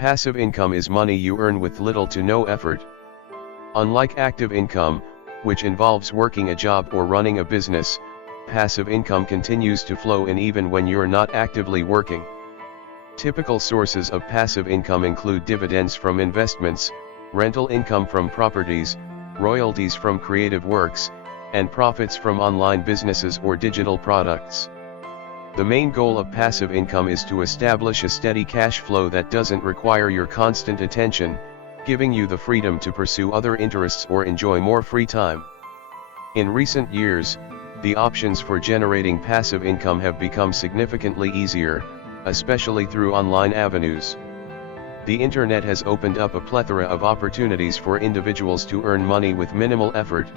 Passive income is money you earn with little to no effort. Unlike active income, which involves working a job or running a business, passive income continues to flow in even when you're not actively working. Typical sources of passive income include dividends from investments, rental income from properties, royalties from creative works, and profits from online businesses or digital products. The main goal of passive income is to establish a steady cash flow that doesn't require your constant attention, giving you the freedom to pursue other interests or enjoy more free time. In recent years, the options for generating passive income have become significantly easier, especially through online avenues. The internet has opened up a plethora of opportunities for individuals to earn money with minimal effort.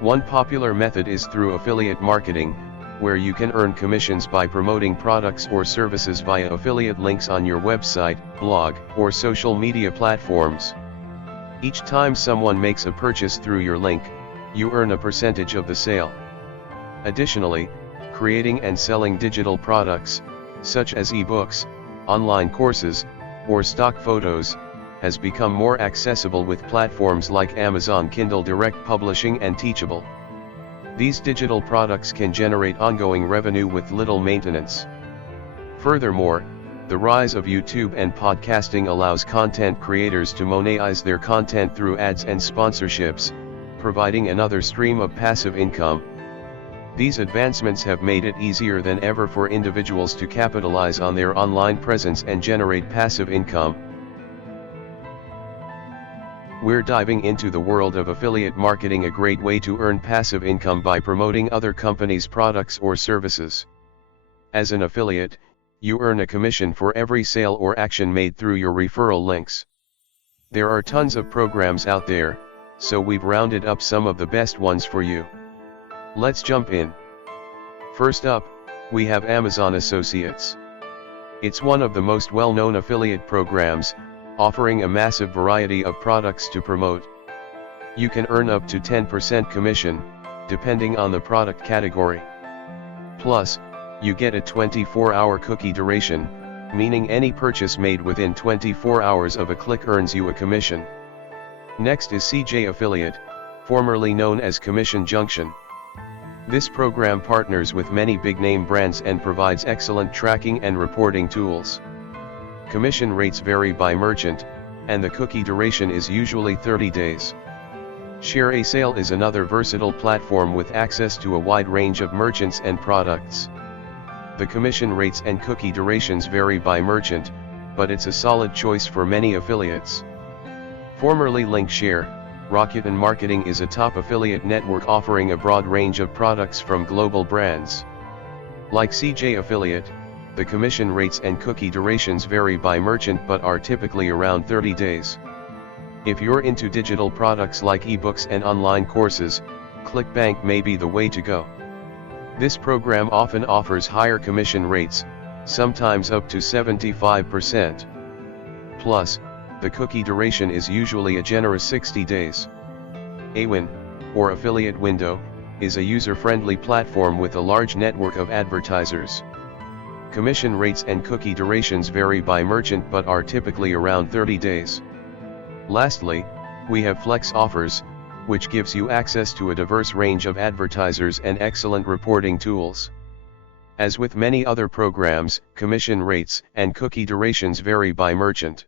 One popular method is through affiliate marketing, where you can earn commissions by promoting products or services via affiliate links on your website, blog, or social media platforms. Each time someone makes a purchase through your link, you earn a percentage of the sale. Additionally, creating and selling digital products, such as ebooks, online courses, or stock photos, has become more accessible with platforms like Amazon Kindle Direct Publishing and Teachable. These digital products can generate ongoing revenue with little maintenance. Furthermore, the rise of YouTube and podcasting allows content creators to monetize their content through ads and sponsorships, providing another stream of passive income. These advancements have made it easier than ever for individuals to capitalize on their online presence and generate passive income. We're diving into the world of affiliate marketing, a great way to earn passive income by promoting other companies' products or services. As an affiliate, you earn a commission for every sale or action made through your referral links. There are tons of programs out there, so we've rounded up some of the best ones for you. Let's jump in. First up, we have Amazon Associates. It's one of the most well-known affiliate programs, offering a massive variety of products to promote. You can earn up to 10% commission, depending on the product category. Plus, you get a 24-hour cookie duration, meaning any purchase made within 24 hours of a click earns you a commission. Next is CJ Affiliate, formerly known as Commission Junction. This program partners with many big-name brands and provides excellent tracking and reporting tools. Commission rates vary by merchant, and the cookie duration is usually 30 days. Share a Sale is another versatile platform with access to a wide range of merchants and products. The commission rates and cookie durations vary by merchant, but it's a solid choice for many affiliates. Formerly Linkshare, Rakuten Marketing is a top affiliate network offering a broad range of products from global brands. Like CJ Affiliate, the commission rates and cookie durations vary by merchant but are typically around 30 days. If you're into digital products like ebooks and online courses, ClickBank may be the way to go. This program often offers higher commission rates, sometimes up to 75%. Plus, the cookie duration is usually a generous 60 days. Awin, or Affiliate Window, is a user-friendly platform with a large network of advertisers. Commission rates and cookie durations vary by merchant but are typically around 30 days. Lastly, we have Flex Offers, which gives you access to a diverse range of advertisers and excellent reporting tools. As with many other programs, commission rates and cookie durations vary by merchant.